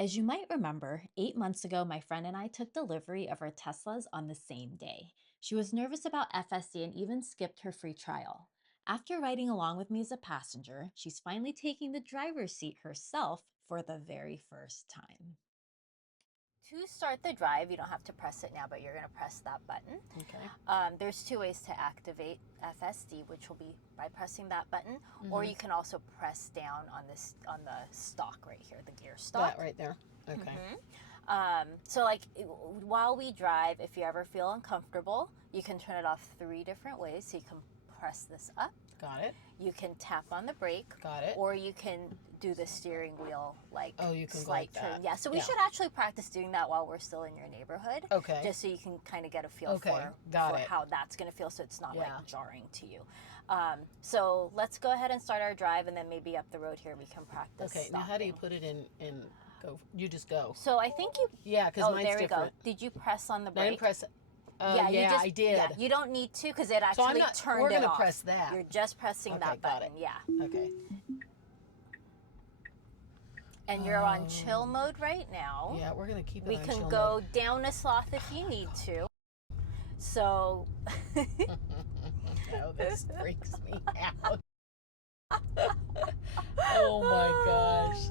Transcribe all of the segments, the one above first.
As you might remember, 8 months ago, my friend and I took delivery of our Teslas on the same day. She was nervous about FSD and even skipped her free trial. After riding along with me as a passenger, she's finally taking the driver's seat herself for the very first time. To start the drive, you don't have to press it now, but you're going to press that button. Okay. There's two ways to activate FSD, which will be by pressing that button, or Mm-hmm. you can also press down on the stalk right here, the gear stalk. That right there. Okay. So like while we drive, if you ever feel uncomfortable, you can turn it off three different ways. So you can press this up, Got it. you can tap on the brake, Got it. or you can do the steering wheel like Oh, you can go slight like turn. that. Yeah, so we Yeah. should actually practice doing that while we're still in your neighborhood. Okay. Just so you can kind of get a feel Okay, for got it. how that's going to feel, so it's not Yeah. like jarring to you. So let's go ahead and start our drive, and then maybe up the road here we can practice. Okay. Now, how do you stopping. put it in go? You just go. So I think you. Yeah, because Oh, mine's there we different. go. Did you press on the I brake? didn't press. Yeah, you yeah, just, I did. Yeah, you don't need to because it So I'm actually not. turned We're it gonna off. press that. You're just pressing Okay, that got button. it. Yeah. Okay. And you're on Oh. chill mode right now. Yeah, we're gonna keep it We on can chill go mode. down a sloth if you need to. So Oh, this freaks me out. Oh my gosh.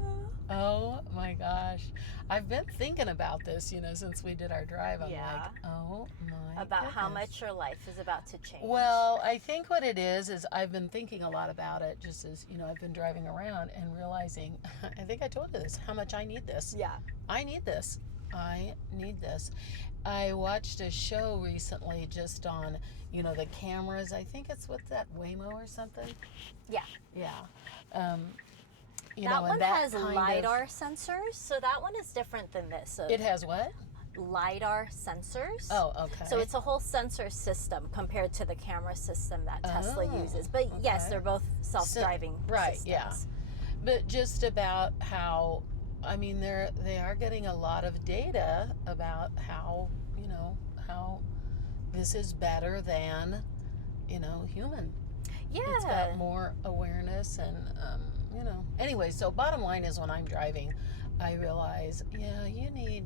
Oh my gosh. I've been thinking about this, since we did our drive. I'm Yeah. like, oh my About how goodness. much your life is about to change. Well, I think what it is I've been thinking a lot about it just as, I've been driving around and realizing, I think I told you this, how much I need this. Yeah. I need this. I need this. I watched a show recently just on, the cameras. I think it's with that Waymo or something. Yeah. Yeah. Um, That one and that has kind LiDAR sensors, so that one is different than this. So It has what? LiDAR sensors. Oh, okay. So it's a whole sensor system compared to the camera system that Tesla Oh, uses. But yes, okay. they're both self-driving right, systems. yeah. But just about how, they are getting a lot of data about how, how this is better than, human. Yeah. It's got more awareness and, Anyway, so bottom line is when I'm driving, I realize, yeah, you need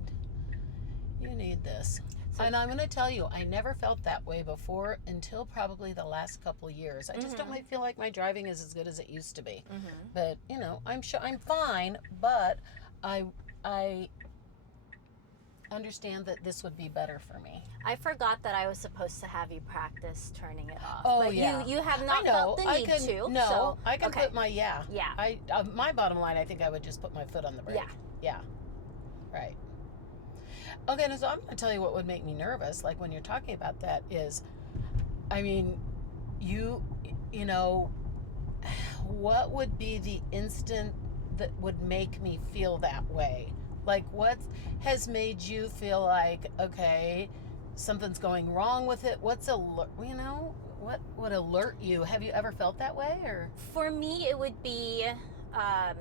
this. So- And I'm going to tell you, I never felt that way before until probably the last couple of years. I just don't feel like my driving is as good as it used to be. But, I'm sure I'm fine, but I understand that this would be better for me. I forgot that I was supposed to have you practice turning it off. Oh, but yeah. you have I not know. felt the I need can, to. No, so, I can okay. put my, yeah. My bottom line, I think I would just put my foot on the brake. Yeah. Yeah. Right. Okay, now, so I'm going to tell you what would make me nervous, like when you're talking about that is, what would be the instant that would make me feel that way? Like, what has made you feel like, okay, something's going wrong with it? What would alert you? Have you ever felt that way, or? For me, it would be, I'll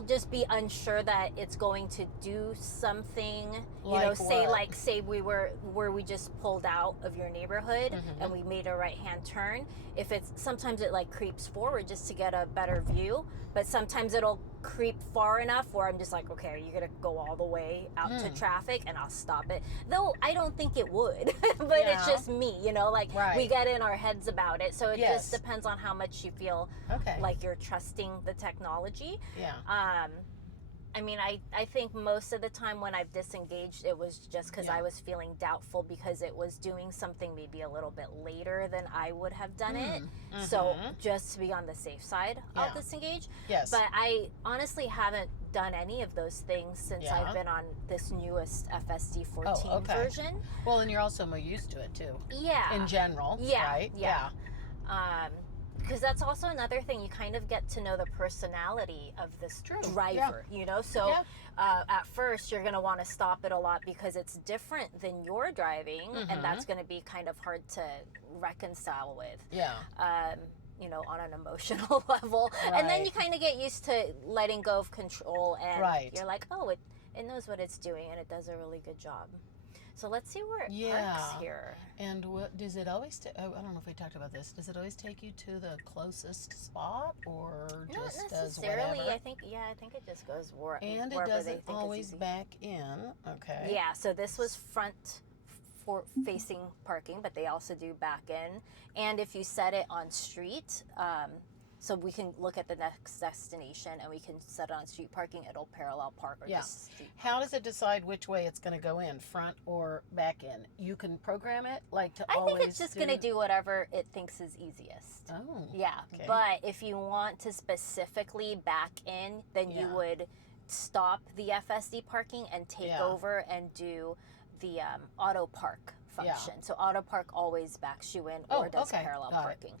just be unsure that it's going to do something. Like what? Say we just pulled out of your neighborhood Mhm. and we made a right-hand turn. If it's sometimes it like creeps forward just to get a better view, but sometimes it'll creep far enough where I'm just like, okay, are you gonna go all the way out to traffic, and I'll stop it. Though I don't think it would, but it's Yeah. just me, like Right. we get in our heads about it. So it Yes. just depends on how much you feel Okay. like you're trusting the technology. Yeah. I think most of the time when I've disengaged, it was just because Yeah. I was feeling doubtful because it was doing something maybe a little bit later than I would have done it. So just to be on the safe side, I'll Yeah. disengage. Yes. But I honestly haven't done any of those things since Yeah. I've been on this newest FSD 14 okay. version. Well, and you're also more used to it too. Yeah. In general. Yeah, Right? yeah. Because that's also another thing, you kind of get to know the personality of this True, driver, so Yeah. at first you're going to want to stop it a lot because it's different than you're driving, and that's going to be kind of hard to reconcile with, Yeah. on an emotional level. And then Right. you kind of get used to letting go of control, and Right. you're like, oh, it knows what it's doing and it does a really good job. So let's see where it Yeah. parks here. And what does it always I don't know if we talked about this. Does it always take you to the closest spot, or Not just does necessarily. whatever? I think it just goes And it wherever they doesn't think always is easy. back in. Okay. Yeah, so this was front for facing parking, but they also do back in. And if you set it on street, so we can look at the next destination and we can set it on street parking, it'll parallel park or Yeah. just street. How does it decide which way it's going to go in, front or back in? You can program it like to I always think it's just going to do whatever it thinks is easiest. Oh. Yeah, Okay. but if you want to specifically back in, then you Yeah. would stop the FSD parking and take Yeah. over and do the auto park function. So auto park always backs you in or Oh, does okay. parallel Got it. parking.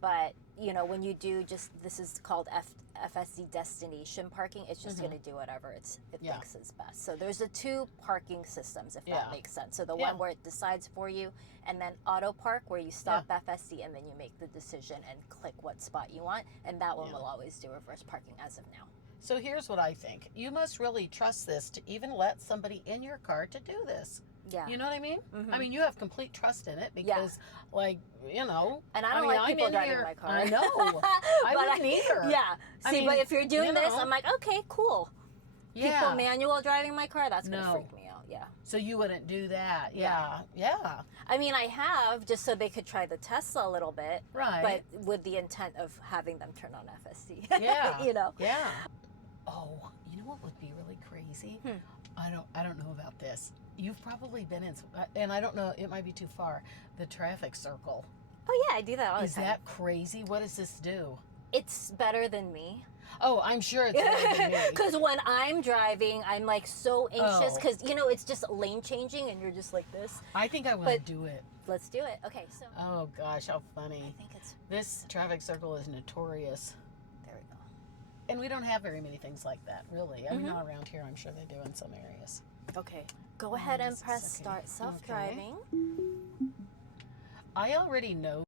But you know, when you do this is called FSD destination parking. It's just going to do whatever it Yeah. thinks is best. So there's the two parking systems, if Yeah. that makes sense. So the Yeah. one where it decides for you, and then auto park where you stop FSD and then you make the decision and click what spot you want, and that one will always do reverse parking as of now. So here's what I think. You must really trust this to even let somebody in your car to do this. Yeah. You know what I mean? Mhm. I mean, you have complete trust in it because, like, you know. And I don't mean, like people I'm in driving here, my car. I know. I But wouldn't either. Yeah. I See, mean, but if you're doing you this, know. I'm like, okay, cool. Yeah. People manual driving my car, that's going to No. freak me out. Yeah. So you wouldn't do that. Yeah. Yeah. I mean, I have just so they could try the Tesla a little bit, Right. but with the intent of having them turn on FSD. Yeah. You know. Yeah. Oh, you know what would be really crazy? I don't know about this. You've probably been in, and I don't know, it might be too far, the traffic circle. Oh yeah, I do that all the Is time. that crazy? What does this do? It's better than me. Oh, I'm sure it's better than me. Because when I'm driving, I'm like so anxious Oh. because you know it's just lane changing and you're just like this. I think I want to do it. Let's do it. Okay, so Oh gosh, how I funny. think it's This traffic circle is notorious. there we go. And we don't have very many things like that, really. I mean, not around here. I'm sure they do in some areas. Okay, go ahead and this is press okay. start self-driving. I already know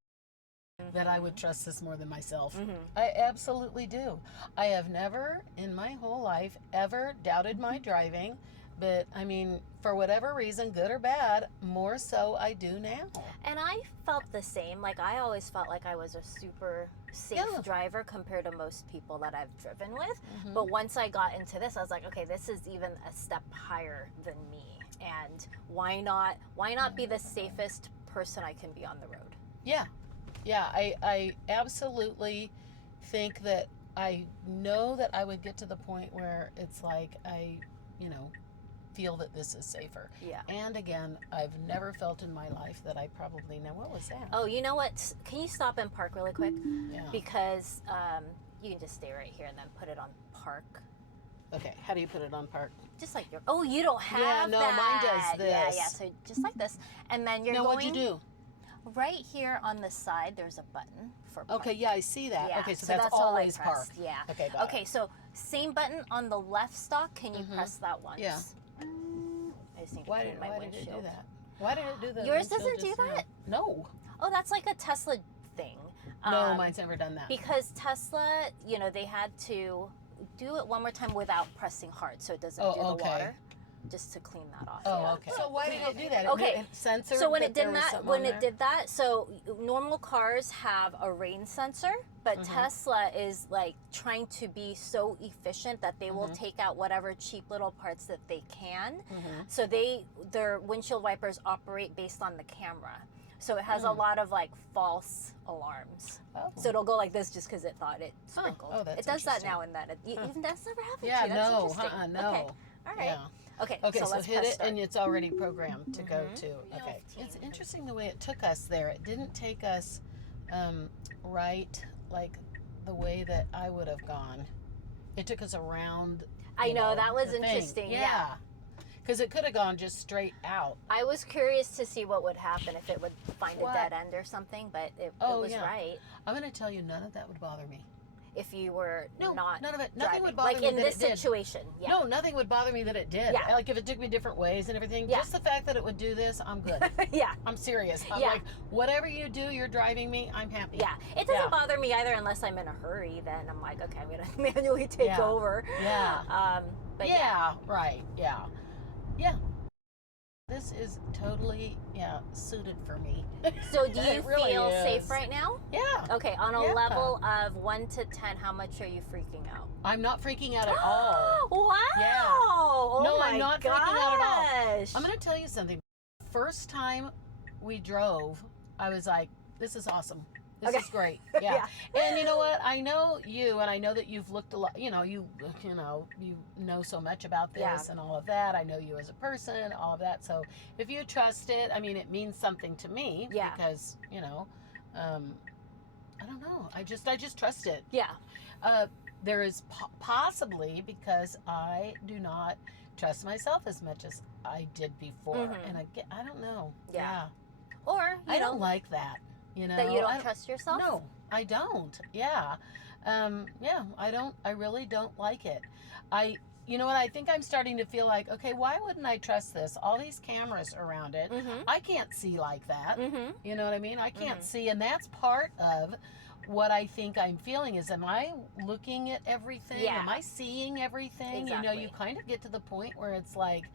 that I would trust this more than myself. I absolutely do. I have never in my whole life ever doubted my driving, but I mean, for whatever reason, good or bad, more so I do now. And I felt the same. Like I always felt like I was a super safe Yeah. driver compared to most people that I've driven with. Mm-hmm. But once I got into this, I was like, okay, this is even a step higher than me. And why not be the safest person I can be on the road? Yeah. Yeah, I absolutely think that I know that I would get to the point where it's like I, feel that this is safer. Yeah. And again, I've never felt in my life that I probably know. What was that? Oh, you know what? Can you stop and park really quick? Yeah. Because you can just stay right here and then put it on park. Okay, how do you put it on park? Just like oh, you don't have Yeah, no, that. mine does Yeah, this. yeah. So just like this, and then you're Now, going. what'd you do? Right here on the side, there's a button for park. Okay, yeah, I see that. Yeah, Okay, so that's all I always pressed. park. Yeah. Okay, got Okay, so same button on the left stalk. Can you press that once? Yeah. I just need to Why clean did my it windshield. do that? Why did it do that? Yours doesn't do that? No. Oh, that's like a Tesla thing. No, mine's never done that. Because Tesla, they had to do it one more time without pressing hard, so it doesn't Oh, do the okay. water, just to clean that off. Oh, yeah. okay. So why did it do that? Okay. It censored So when that it there did was that, something when on it there? did that, so normal cars have a rain sensor, but Tesla is like trying to be so efficient that they will take out whatever cheap little parts that they can. So their windshield wipers operate based on the camera. So it has a lot of like false alarms. Oh. So it'll go like this just because it thought it sprinkled. Oh, that's it does that interesting. now and then. Even that's never happened Yeah, to you. That's no, interesting. no. Okay. All right. Yeah. Okay. Okay, so let's hit press it start. and it's already programmed to go to. Yeah, Okay. 15 It's interesting the way it took us there. It didn't take us right like the way that I would have gone. It took us around. I know, that was the thing. interesting. Yeah. Because it could have gone just straight out. I was curious to see what would happen if it would find What? a dead end or something, but it Oh, was yeah. right. I'm going to tell you, none of that would bother me. If you were No, not none of it. Nothing driving. would bother like me in that this it did. situation. Yeah. No, nothing would bother me that it did. Yeah. Like if it took me different ways and everything. Yeah. Just the fact that it would do this, I'm good. Yeah. I'm serious. I'm Yeah. like, whatever you do, you're driving me, I'm happy. Yeah. It doesn't Yeah. bother me either unless I'm in a hurry. Then I'm like, okay, I'm going to manually take Yeah. over. Yeah. But Yeah, right. Yeah. Yeah. This is totally, suited for me. So do you It really feel is. safe right now? Yeah. Okay, on a Yeah. level of 1 to 10, how much are you freaking out? I'm not freaking out at all. Wow! Yeah. Oh No, my I'm not gosh. freaking out at all. I'm going to tell you something. First time we drove, I was like, this is awesome. This is great. Yeah. And you know what? I know you, and I know that you've looked a lot, you know so much about this and all of that. I know you as a person, all of that. So if you trust it, I mean, it means something to me because, I don't know. I just trust it. Yeah. There is possibly because I do not trust myself as much as I did before, and I don't know. Yeah. Or I don't like that. That you don't trust yourself? No, I don't. Yeah. I really don't like it. You know what? I think I'm starting to feel like, okay, why wouldn't I trust this? All these cameras around it. I can't see like that. You know what I mean? I can't see. And that's part of what I think I'm feeling is, am I looking at everything? Yeah. Am I seeing everything? Exactly. You kind of get to the point where it's like,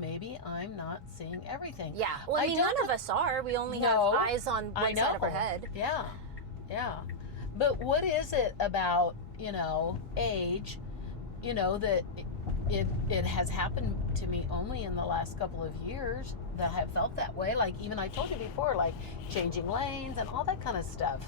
maybe I'm not seeing everything. Yeah. Well, I mean, none of us are. We only have eyes on one side of our head. Yeah. Yeah. But what is it about, age, that it has happened to me only in the last couple of years that I have felt that way. Like, even I told you before, like changing lanes and all that kind of stuff.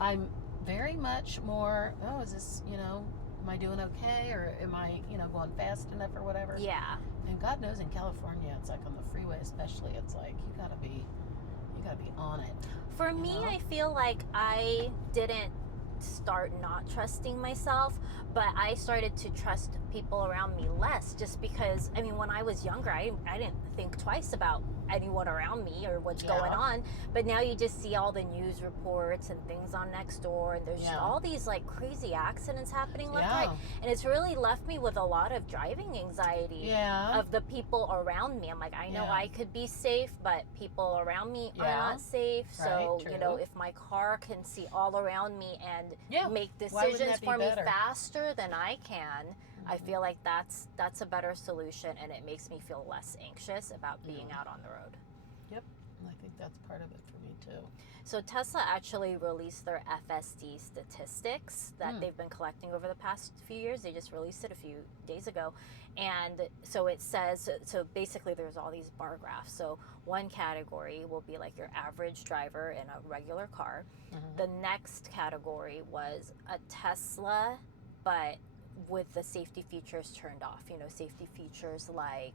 I'm very much more, is this, am I doing okay? Or am I, going fast enough or whatever? Yeah. And God knows in California, it's like on the freeway especially, it's like you gotta be on it. For me, I feel like I didn't start not trusting myself, but I started to trust people around me less, just because, I mean, when I was younger, I didn't think twice about anyone around me or what's going on. But now you just see all the news reports and things on Nextdoor, and there's just all these like crazy accidents happening left and right, and it's really left me with a lot of driving anxiety of the people around me. I'm like, I know I could be safe, but people around me are not safe. So if my car can see all around me and make decisions for me faster than I can, I feel like that's a better solution, and it makes me feel less anxious about being out on the road. Yep, I think that's part of it for me too. So Tesla actually released their FSD statistics that they've been collecting over the past few years. They just released it a few days ago. And so it says, so basically there's all these bar graphs. So one category will be like your average driver in a regular car. The next category was a Tesla, but with the safety features turned off. Safety features like,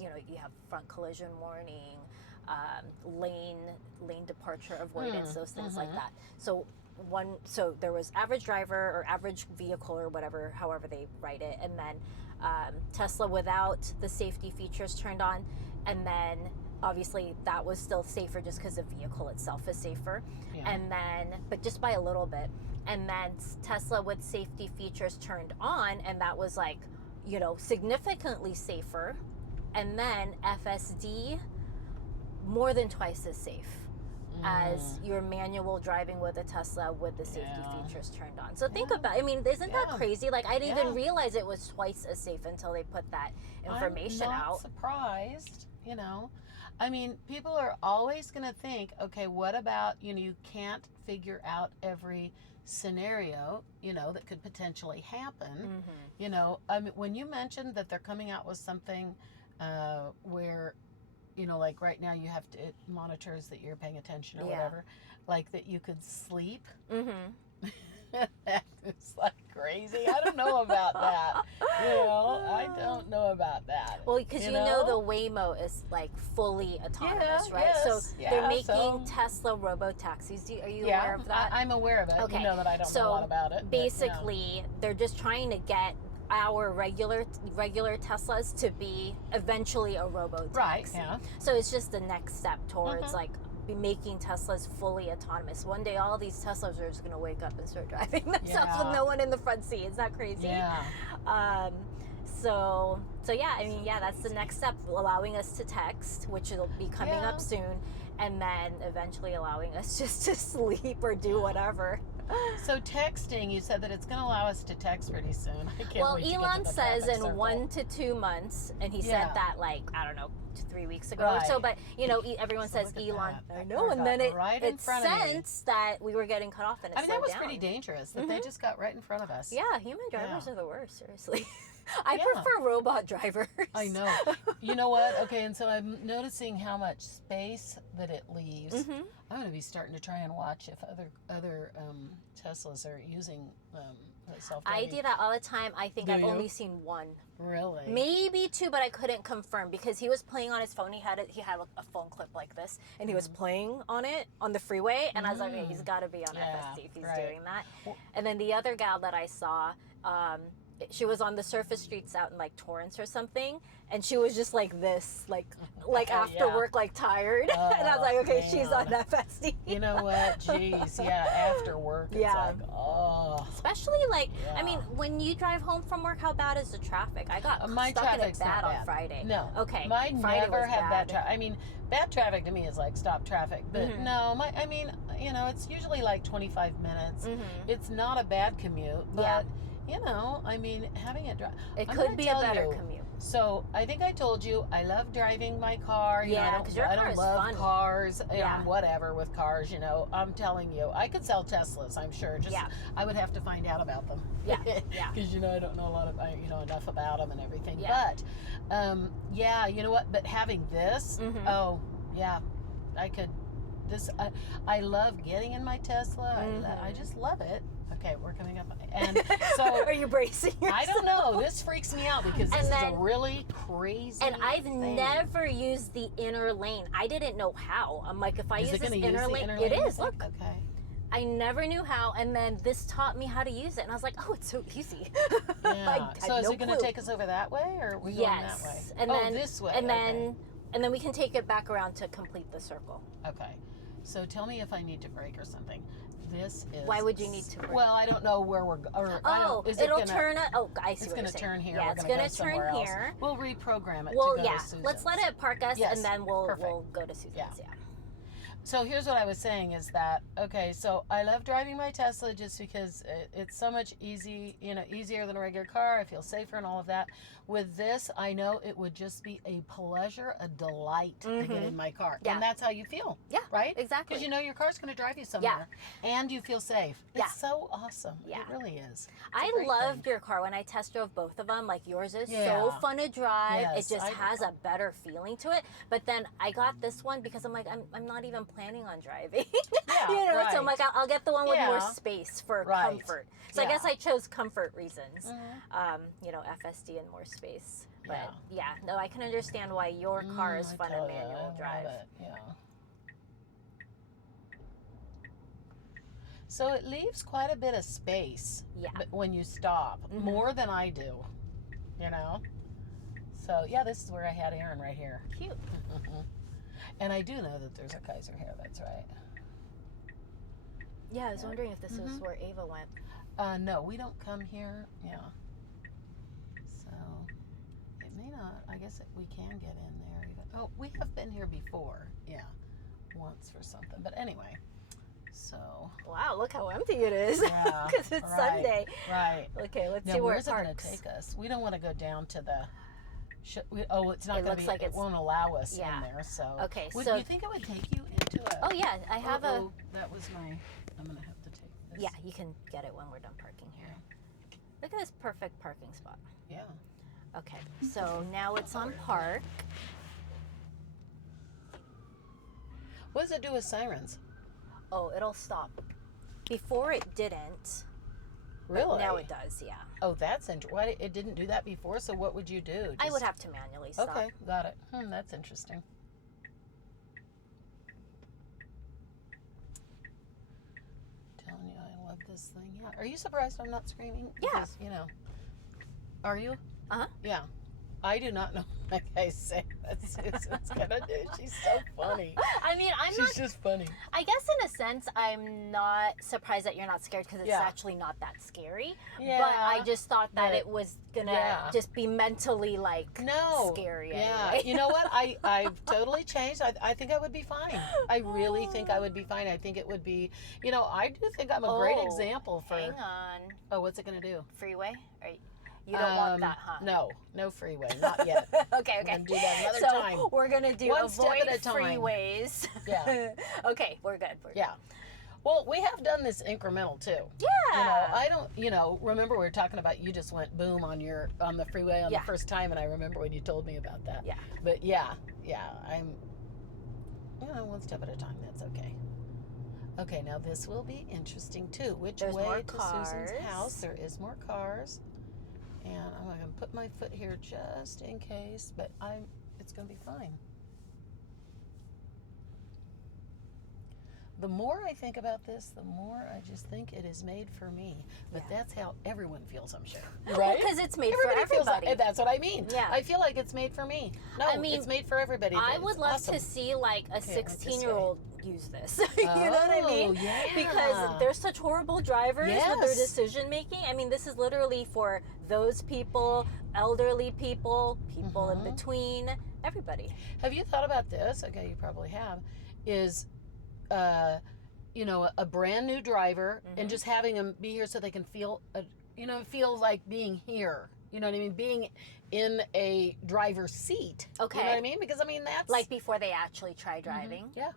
you have front collision warning, lane departure avoidance, those things like that. So there was average driver or average vehicle or whatever, however they write it, and then Tesla without the safety features turned on, and then obviously that was still safer just because the vehicle itself is safer, and then but just by a little bit, and then Tesla with safety features turned on, and that was like, significantly safer, and then FSD more than twice as safe as your manual driving with a Tesla with the safety features turned on. So think about, I mean, isn't that crazy? Like, I didn't even realize it was twice as safe until they put that information out. I'm not surprised, I mean, people are always going to think, okay, what about, you can't figure out every scenario, that could potentially happen. I mean, when you mentioned that they're coming out with something where, like right now you have to, it monitors that you're paying attention or whatever, like that you could sleep. It's like crazy. I don't know about that. I don't know about that. Well, because the Waymo is like fully autonomous, right? So they're making Tesla Robotaxis. Are you aware of that? I'm aware of it. Okay. You know that I don't know a lot about it. Basically, they're just trying to get our regular Teslas to be eventually a Robotaxi. Right. Yeah. So it's just the next step towards like be making Teslas fully autonomous. One day all these Teslas are just going to wake up and start driving themselves with no one in the front seat. Is that crazy? Yeah. So yeah, I mean, that's the next step, allowing us to text, which will be coming up soon, and then eventually allowing us just to sleep or do whatever. So texting, you said that it's going to allow us to text pretty soon. I can't Well, wait to get to Elon the says traffic in circle. 1 to 2 months, and he Yeah. said that like, I don't know, 3 weeks ago or so. Right. But you know, everyone So says look at Elon. that. I That know, car and got then it right in front of me. sensed that we were getting cut off, and it I mean, that slowed was down. pretty dangerous that they just got right in front of us. Yeah, human drivers Yeah. are the worst. Seriously, I Yeah. prefer robot drivers. I know. You know what? Okay, and so I'm noticing how much space that it leaves. I'm going to be starting to try and watch if other Teslas are using self-driving. I do that all the time. I think Do I've you? only seen one. Really? Maybe 2, but I couldn't confirm because he was playing on his phone. He had a phone clip like this, and he was playing on it on the freeway. And I was like, okay, he's got to be on FSD if he's doing that. And then the other gal that I saw, she was on the surface streets out in like Torrance or something, and she was just like this, like after work, like tired. And I was like, okay, she's on FSD. You know what? Jeez, yeah. After work, it's like, oh. Especially like, I mean, when you drive home from work, how bad is the traffic? I got My stuck in it traffic's bad not on Friday. No. Okay. Mine Friday never was had bad bad. traffic. I mean, bad traffic to me is like stop traffic. But no, I mean, you know, it's usually like 25 minutes. It's not a bad commute. But, you know, I mean, having it drive. It could be a better commute. So I think I told you I love driving my car. You know, because your car is love fun. cars and whatever with cars. You know, I'm telling you, I could sell Teslas. I'm sure. Just I would have to find out about them. Because you know I don't know enough about them and everything. But you know what? But having this, oh yeah, I could. I love getting in my Tesla. I just love it. Okay, we're coming up, and so are you bracing yourself? I don't know. This freaks me out because this is a really crazy. And I've never used the inner lane. I didn't know how. I'm like, if I use this inner lane, it is. Look. Okay. I never knew how, and then this taught me how to use it, and I was like, oh, it's so easy. Yeah. So is it going to take us over that way, or are we going that way? And then this way. And then we can take it back around to complete the circle. Okay. So tell me if I need to brake or something. This is. Why would you need to brake? Well, I don't know where we're going. It'll turn. I see. It's going to turn here. Yeah, we're it's going to turn here. We'll reprogram it. Well, to go to Susan's. Let's let it park us, and then we'll go to Susan's. Yeah. So here's what I was saying is that, okay, so I love driving my Tesla just because it's so much easier than a regular car. I feel safer and all of that. With this, I know it would just be a pleasure, a delight to get in my car. Yeah. And that's how you feel. Yeah. Right? Exactly. Because you know your car's going to drive you somewhere. Yeah. And you feel safe. It's so awesome. Yeah. It really is. I loved your car when I test drove both of them. Like yours is so fun to drive. Yes, it just has a better feeling to it. But then I got this one because I'm like, I'm not even planning on driving. Yeah, so I'm like, I'll get the one with more space for comfort. So I guess I chose comfort reasons. FSD and more space. But no, I can understand why your car is fun in manual drive. Yeah. So it leaves quite a bit of space when you stop, more than I do, you know? So, this is where I had Aaron right here. Cute. And I do know that there's a Kaiser here, that's right. Yeah, I was wondering if this was where Ava went. No, we don't come here, So, it may not, I guess we can get in there even. Oh, we have been here before, once for something. But anyway. So wow, look how empty it is because it's Sunday. Right. Okay, let's see where it parks. Where's it going to take us? We don't want to go down to the. It's not going to be. Like it won't allow us in there. So. Okay. Do you think it would take you into a? Oh yeah, I have a. That was my. I'm going to have to take this. Yeah, you can get it when we're done parking here. Look at this perfect parking spot. Yeah. Okay, so now it's on park. What does it do with sirens? Oh, it'll stop. Before it didn't. Really? Now it does, yeah. Oh, that's interesting. Why it didn't do that before? So what would you do? I would have to manually stop. Okay, got it. That's interesting. I'm telling you, I love this thing. Yeah. Are you surprised I'm not screaming? Yeah. Because, Are you? Uh-huh. Yeah. I do not know. Like I say, what Susan's gonna do. She's so funny. I mean, She's just funny. I guess in a sense, I'm not surprised that you're not scared because it's actually not that scary. Yeah. But I just thought that But- it was gonna just be mentally like scary. Yeah. Anyway. You know what? I've totally changed. I think I would be fine. I really think I would be fine. I think it would be, you know, I do think I'm a great example for. Hang on. Oh, what's it gonna do? Freeway? You don't want that, huh? No freeway, not yet. Okay. We're gonna do that another time. We're gonna do One step avoid at a time. freeways. Yeah. Okay, we're good. Yeah. Well, we have done this incremental too. Yeah. You know, I don't. You know, remember we were talking about you just went boom on the freeway on the first time, and I remember when you told me about that. Yeah. But yeah, I'm. You know, one step at a time. That's okay. Okay, now this will be interesting too. There's more way to cars. Susan's house? There is more cars, and I'm gonna put my foot here just in case, but it's gonna be fine. The more I think about this, the more I just think it is made for me. But that's how everyone feels, I'm sure. Right? Because it's made Everybody for everybody. Feels like, that's what I mean. Yeah. I feel like it's made for me. No, I mean, it's made for everybody. I It's would love awesome. to see like a Okay, let's just 16-year-old use this. You know what I mean? Yeah. Because they're such horrible drivers with their Yes. decision making. I mean, this is literally for those people, elderly people, people in between, everybody. Have you thought about this? Okay, you probably have. Is, you know, a brand new driver and just having them be here so they can feel, feel like being here. You know what I mean? Being in a driver's seat. Okay. You know what I mean? Because I mean that's Like before they actually try driving. Yeah.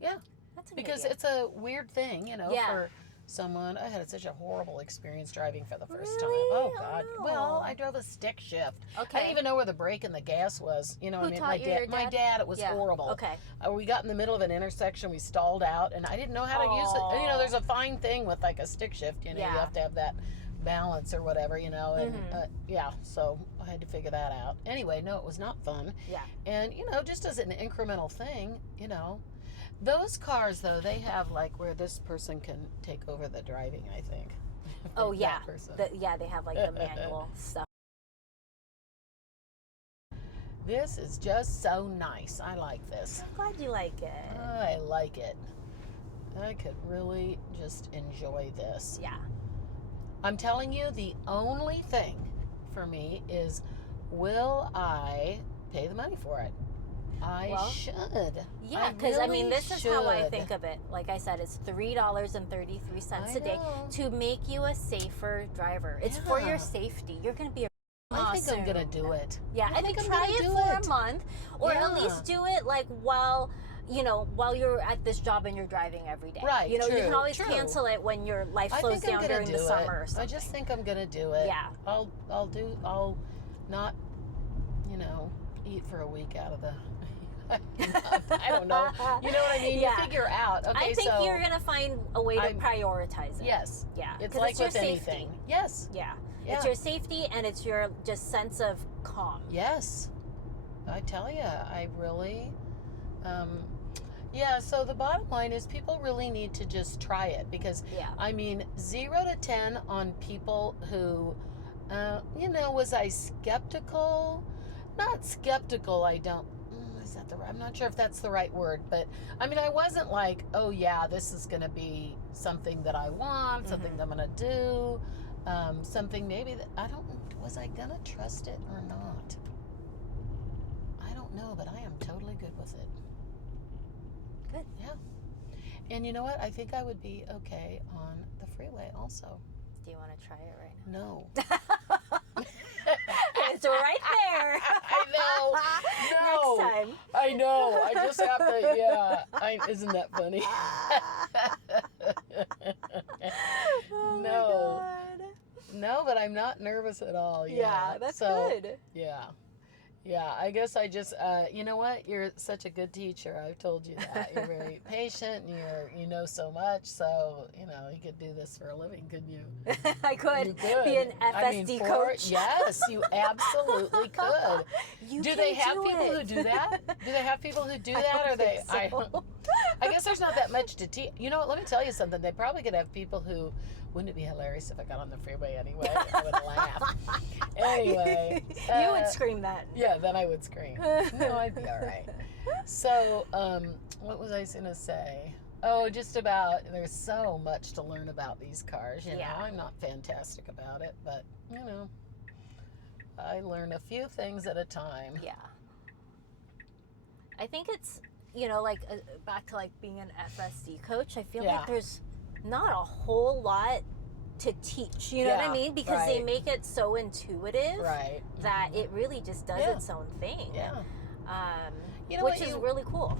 Yeah. That's a Because good idea. it's a weird thing, you know, Yeah. for someone. I had such a horrible experience driving for the first time. Really? Oh God. Oh. Well, I drove a stick shift. I Okay. didn't even know where the brake and the gas was. You know Who what I mean? taught you, your My dad? dad, it was Yeah. horrible. Okay. We got in the middle of an intersection, we stalled out, and I didn't know how to use it. You know, there's a fine thing with like a stick shift, you know, you have to have that balance or whatever, you know, and so I had to figure that out. Anyway, no, it was not fun. Yeah. And, you know, just as an incremental thing, you know, those cars though, they have like where this person can take over the driving, I think. Oh That yeah. person. They have like the manual stuff. This is just so nice. I like this. I'm glad you like it. I like it. I could really just enjoy this. Yeah. I'm telling you, the only thing for me is, will I pay the money for it? I should. Yeah, because I mean, really this is how I should. think of it. Like I said, it's $3.33 I a day know. to make you a safer driver. It's for your Yeah. safety. You're going to be I think I'm gonna awesome. do it. Yeah, I and then think I'm try gonna it do for it. a month, or Yeah. at least do it like while you're at this job and you're driving every day. Right, You know, you can true, always true. cancel it when your life I slows think I'm down gonna during do the summer or it. something. I just think I'm gonna do it. Yeah. I'll not, you know, eat for a week out of the. I don't know. You know what I mean? Yeah. You figure out. Okay, I think so you're gonna find a way to prioritize it. yes. Yeah. It's 'cause like your with safety. anything. Yes. Yeah. Yeah. It's your safety and it's your just sense of calm. Yes. I tell you, I really. Yeah. So the bottom line is, people really need to just try it because. Yeah. I mean, 0 to 10 on people who, you know, was I skeptical? Not skeptical. I don't. Is that the right? I'm not sure if that's the right word, but I mean, I wasn't like, oh yeah, this is going to be something that I want, something that I'm going to do, something maybe that I don't. Was I going to trust it or not? I don't know, but I am totally good with it. Good. Yeah. And you know what? I think I would be okay on the freeway also. Do you want to try it right now? No. It's right there. I know. No. Next time. I know. I just have to, yeah. Isn't that funny? Oh my No. God. No, but I'm not nervous at all. Yeah, that's So, good. Yeah. Yeah, I guess I just, you know what? You're such a good teacher. I've told you that. You're very patient and you know so much. So, you know, you could do this for a living, couldn't you? I could You could. be an I mean, FSD for- coach. Yes, you absolutely could. You Do can they have do people it. who do that? Do they have people who do I that? don't Or they? think so. I guess there's not that much to teach. You know what? Let me tell you something. They probably could have people who. Wouldn't it be hilarious if I got on the freeway anyway? I would laugh. Anyway. You would scream that. Yeah, then I would scream. No, I'd be all right. So, what was I going to say? Oh, just about, there's so much to learn about these cars. You know, I'm not fantastic about it, but, you know, I learn a few things at a time. Yeah. I think it's, you know, like back to like being an FSD coach, I feel like there's not a whole lot to teach, you know what I mean? Because they make it so intuitive that it really just does its own thing. Yeah. You know, which is really cool.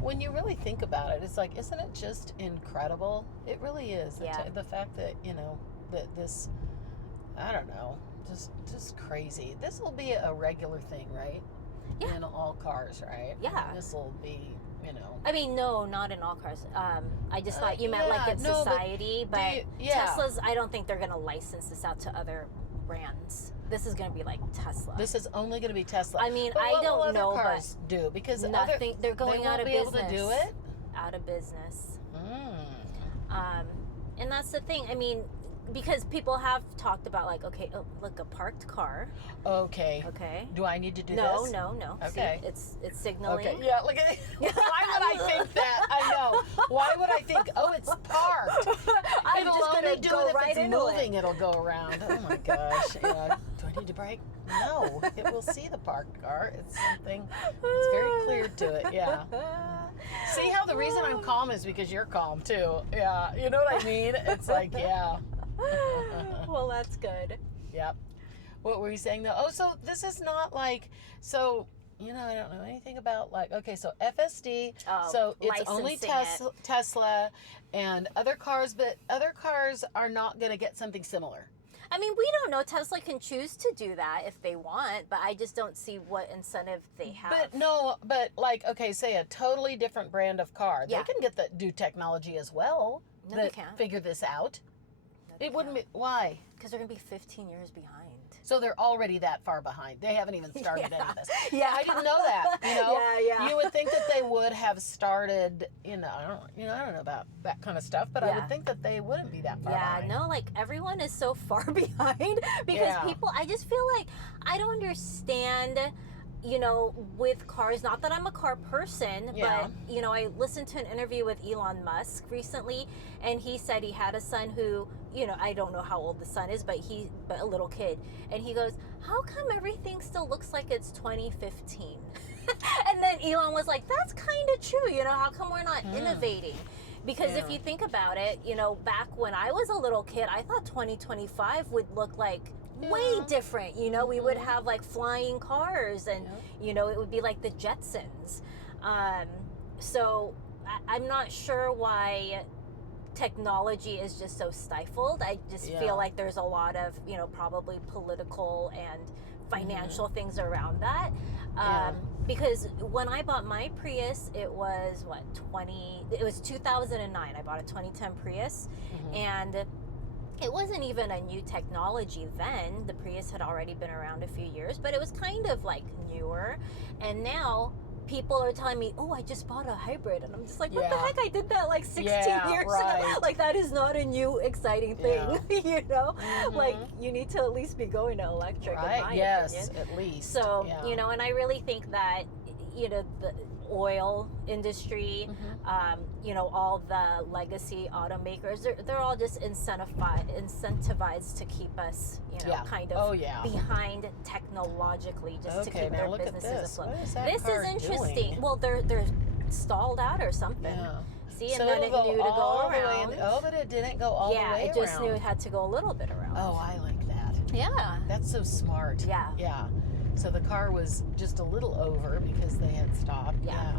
When you really think about it, it's like, isn't it just incredible? It really is. The fact that, you know, that this, I don't know, just crazy. This will be a regular thing, right? Yeah. In all cars, right? Yeah. I mean, this will be, you know. I mean, no, not in all cars. I just thought you meant like in society, but Teslas, I don't think they're going to license this out to other brands. This is going to be like Tesla. This is only going to be Tesla. I mean, but I don't know, other cars do, because nothing. They're going out of business. They won't be able to do it. Out of business. And that's the thing. I mean, because people have talked about like, okay, look, a parked car. Okay. Do I need to do this? No. Okay. See, it's signaling. Okay. Yeah. Look at it. Why would I think that? I know. Why would I think? Oh, it's parked. I'm just gonna go right into moving. It'll go around. Oh my gosh. Yeah. Do I need to brake? No. It will see the parked car. It's something. It's very clear to it. Yeah. See how the reason I'm calm is because you're calm too. Yeah. You know what I mean? It's like, yeah. Well, that's good. Yep. What were you saying though? Oh, so this is not like, so, you know, I don't know anything about like, okay, so FSD, so it's only Tesla and other cars, but other cars are not going to get something similar. I mean, we don't know. Tesla can choose to do that if they want, but I just don't see what incentive they have. But like, okay, say a totally different brand of car. They can do technology as well. No, they can't. Figure this out. It wouldn't be, why? Because they're going to be 15 years behind. So they're already that far behind. They haven't even started any of this. Yeah. I didn't know that, you know? Yeah. You would think that they would have started, I don't know about that kind of stuff, but I would think that they wouldn't be that far behind. Yeah, no, like everyone is so far behind because people, I just feel like I don't understand, you know, with cars, not that I'm a car person, but, you know, I listened to an interview with Elon Musk recently, and he said he had a son who, you know, I don't know how old the son is, but a little kid. And he goes, how come everything still looks like it's 2015? And then Elon was like, that's kind of true. You know, how come we're not innovating? Because if you think about it, you know, back when I was a little kid, I thought 2025 would look like way different. You know, we would have like flying cars and, you know, it would be like the Jetsons. So I'm not sure why technology is just so stifled. I just feel like there's a lot of, you know, probably political and financial things around that. Because when I bought my Prius, it was it was 2009. I bought a 2010 Prius, and it wasn't even a new technology then. The Prius had already been around a few years, but it was kind of like newer. And now people are telling me, oh, I just bought a hybrid. And I'm just like, what the heck? I did that like 16 years ago. Like, that is not a new, exciting thing, you know? Like, you need to at least be going to electric, in my opinion. At least. So, you know, and I really think that, you know, the oil industry, you know, all the legacy automakers, they're all just incentivized to keep us, you know, kind of behind technologically, just to keep their businesses afloat. This is interesting. Doing? Well, they're stalled out or something. See, and so then it knew to go around. But it didn't go all the way around. Yeah, it just knew it had to go a little bit around. Oh, I like that. Yeah. That's so smart. Yeah. So the car was just a little over because they had stopped. Yeah.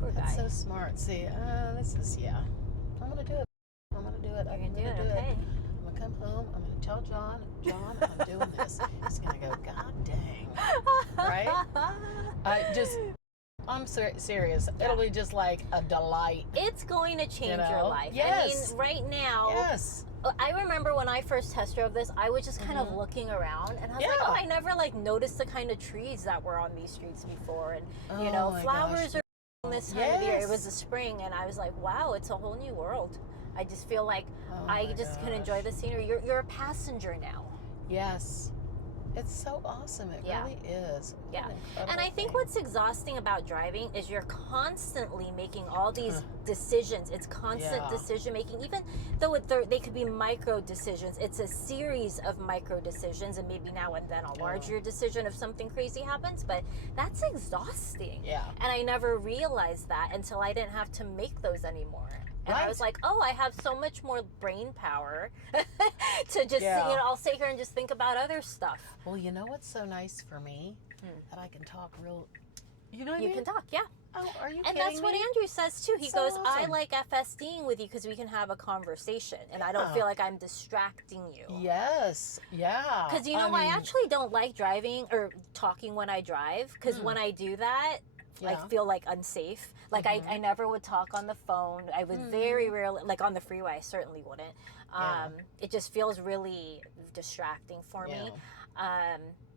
Poor guy. That's so smart. See, this is, I'm going to do it. I'm going to do it. I'm going to do it, okay. I'm going to come home. I'm going to tell John, I'm doing this. He's going to go, God dang. Right? I'm serious. It'll be just like a delight. It's going to change your life. Yes. I mean, right now. Yes. I remember when I first test drove this, I was just kind of looking around, and I was like, oh, I never like noticed the kind of trees that were on these streets before, and you know, flowers are this time of the year. It was the spring, and I was like, wow, it's a whole new world. I just feel like I just can enjoy the scenery. You're a passenger now. Yes. It's so awesome. It Yeah. really is. What Yeah. an And incredible I think thing. what's exhausting about driving is you're constantly making all these decisions. It's constant Yeah. decision making, even though they could be micro decisions. It's a series of micro decisions, and maybe now and then a larger decision if something crazy happens. But that's exhausting. Yeah. And I never realized that until I didn't have to make those anymore. And I was Right. like, oh, I have so much more brain power to just, Yeah. I'll sit here and just think about other stuff. Well, you know what's so nice for me? That I can talk real. You know what I You mean? can talk, yeah. Oh, are you And kidding that's what me? Andrew says too. He So goes, I awesome. like FSDing with you because we can have a conversation and I don't Yeah. feel like I'm distracting you. Yes. Yeah. Because, I mean, actually don't like driving or talking when I drive, because when I do that, I Yeah. feel like unsafe. Like I never would talk on the phone. I would very rarely, like on the freeway, I certainly wouldn't. Yeah. It just feels really distracting for me.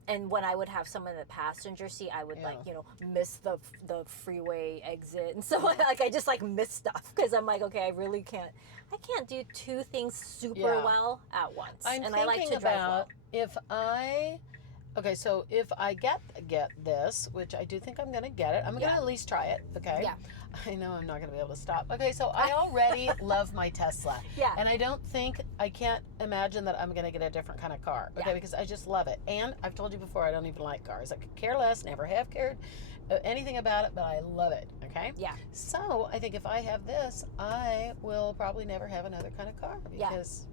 And when I would have someone in the passenger seat, I would like, miss the freeway exit. And so like I just like miss stuff because I'm like, okay, I can't do two things super well at once. I'm and thinking I like to drive about well. so if I get this, which I do think I'm going to get it, I'm going to at least try it, okay? Yeah. I know I'm not going to be able to stop. Okay, so I already love my Tesla. Yeah. And I can't imagine that I'm going to get a different kind of car, okay? Yeah. Because I just love it. And I've told you before, I don't even like cars. I could care less, never have cared anything about it, but I love it, okay? Yeah. So I think if I have this, I will probably never have another kind of car because,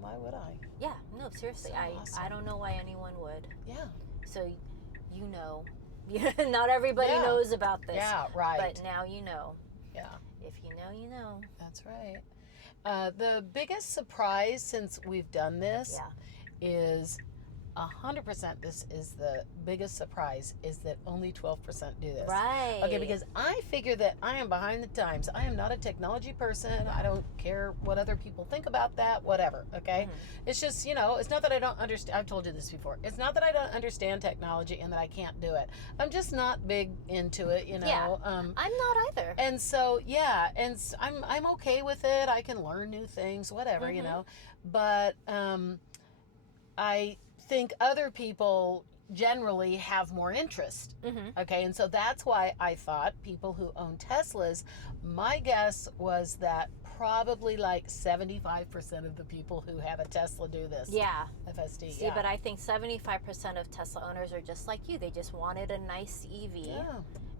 why would I? Yeah, no, seriously. So awesome. I don't know why anyone would. Yeah. So, not everybody knows about this. Yeah, right. But now you know. Yeah. If you know, you know. That's right. The biggest surprise since we've done this is 100%. This is the biggest surprise, is that only 12% do this. Right. Okay, because I figure that I am behind the times. I am not a technology person. I don't care what other people think about that, whatever, okay? It's just, it's not that I don't understand. I've told you this before. It's not that I don't understand technology and that I can't do it. I'm just not big into it, Yeah. I'm not either. And so, I'm okay with it. I can learn new things, whatever, But I think other people generally have more interest. Okay, and so that's why I thought people who own Teslas, my guess was that probably like 75% of the people who have a Tesla do this. Yeah. FSD. See, but I think 75% of Tesla owners are just like you. They just wanted a nice EV. Yeah.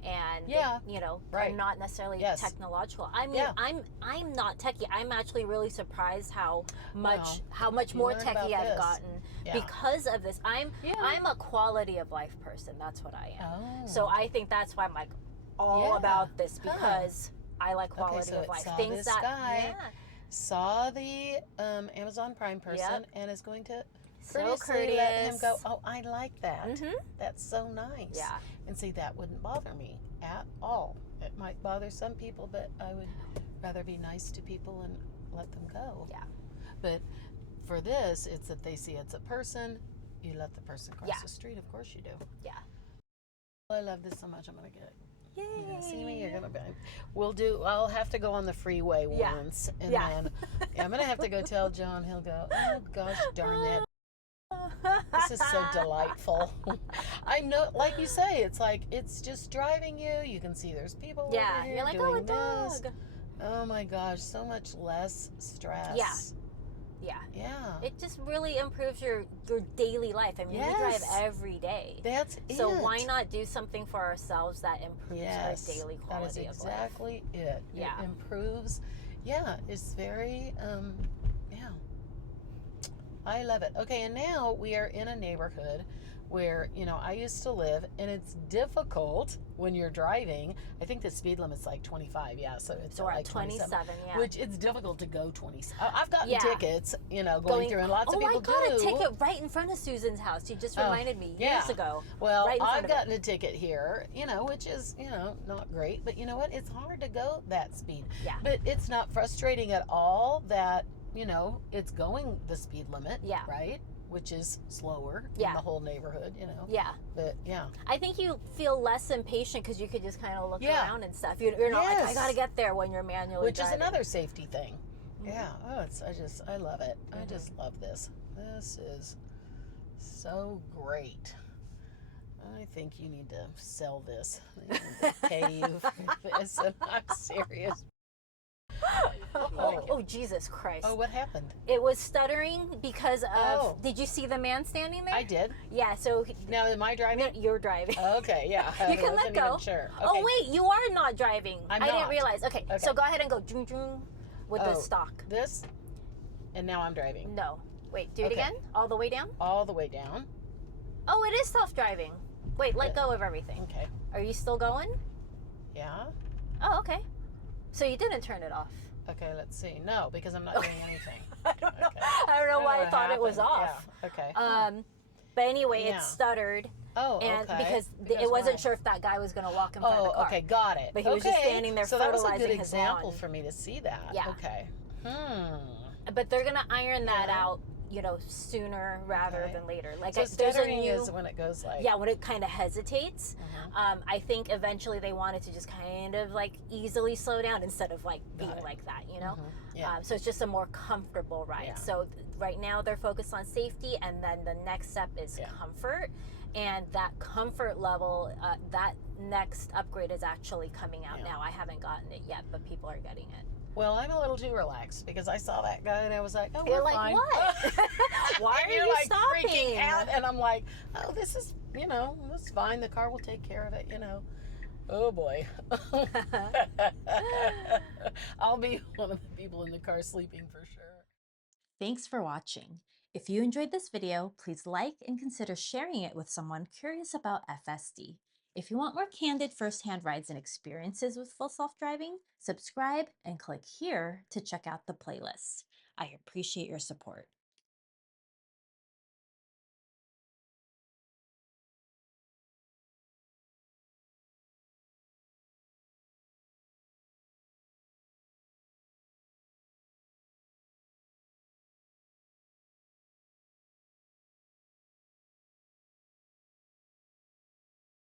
And are not necessarily technological. I mean, I'm not techie. I'm actually really surprised how much more techie I've gotten because of this. I'm a quality of life person. That's what I am. Oh. So I think that's why I'm like all about this, because I like quality of life. Things this guy saw the Amazon Prime person and is going to courteously let him go, oh, I like that. That's so nice. Yeah. And see, that wouldn't bother me at all. It might bother some people, but I would rather be nice to people and let them go. Yeah. But for this, it's that they see it's a person. You let the person cross the street. Of course you do. Yeah. I love this so much. I'm going to get it. Yay. You're gonna see me. You're gonna be. I'll have to go on the freeway once, and then I'm gonna have to go tell John. He'll go, oh gosh darn that. This is so delightful. I know, like you say, it's just driving you. You can see there's people over here you're like, doing oh, a dog. this. Oh my gosh, so much less stress. Yeah. It just really improves your daily life. I mean, we drive every day. That's it. So why not do something for ourselves that improves our daily quality of life? That is exactly it. Yeah. It improves. Yeah, it's very, I love it. Okay, and now we are in a neighborhood where, I used to live, and it's difficult when you're driving. I think the speed limit's like 25, so it's we're like at 27, which it's difficult to go 20. I've gotten tickets, going through, and lots of people do. Oh, I got a ticket right in front of Susan's house. You just reminded me years ago. Well, right I've gotten a ticket here, which is, not great, but you know what? It's hard to go that speed. Yeah. But it's not frustrating at all that, it's going the speed limit, right? Which is slower in the whole neighborhood, Yeah. But I think you feel less impatient because you could just kind of look around and stuff. You're not like, I gotta get there when you're manually which driving. is another safety thing. Yeah. Oh, I love it. I just love this. This is So great. I think you need to sell this. They need to pay you for this. I'm serious. Oh, Jesus Christ. Oh, what happened? It was stuttering because of. Oh. Did you see the man standing there? I did. Yeah, so. Now, am I driving? No, you're driving. Okay, yeah. You can let go. Sure. Okay. Oh, wait, you are not driving. I'm I not. didn't realize. Okay, so go ahead and go zoom, zoom with the stock. This? And now I'm driving. No. Wait, do it again? All the way down? All the way down. Oh, it is self-driving. Wait, let go of everything. Okay. Are you still going? Yeah. Oh, okay. So you didn't turn it off. Okay, let's see. No, because I'm not doing anything. I don't know. I don't know why I thought it was off. Yeah. Okay. But anyway, it stuttered. Oh, and okay. because it wasn't sure if that guy was going to walk in front of the car. Okay, got it. But he was just standing there so that was fertilizing a good his example lawn. for me to see that. Yeah. Okay. But they're going to iron that out, sooner rather than later. Like so stuttering is when it goes like... Yeah, when it kind of hesitates. I think eventually they want it to just kind of like easily slow down instead of like being like that, Yeah. So it's just a more comfortable ride. Yeah. So right now they're focused on safety, and then the next step is comfort. And that comfort level, that next upgrade is actually coming out now. I haven't gotten it yet, but people are getting it. Well, I'm a little too relaxed because I saw that guy and I was like, oh, You're we're like, fine. what? Why are you like stopping? freaking out, and I'm like, oh, this is, this is fine. The car will take care of it, Oh boy. I'll be one of the people in the car sleeping for sure. Thanks for watching. If you enjoyed this video, please like and consider sharing it with someone curious about FSD. If you want more candid first-hand rides and experiences with full self-driving, subscribe and click here to check out the playlist. I appreciate your support.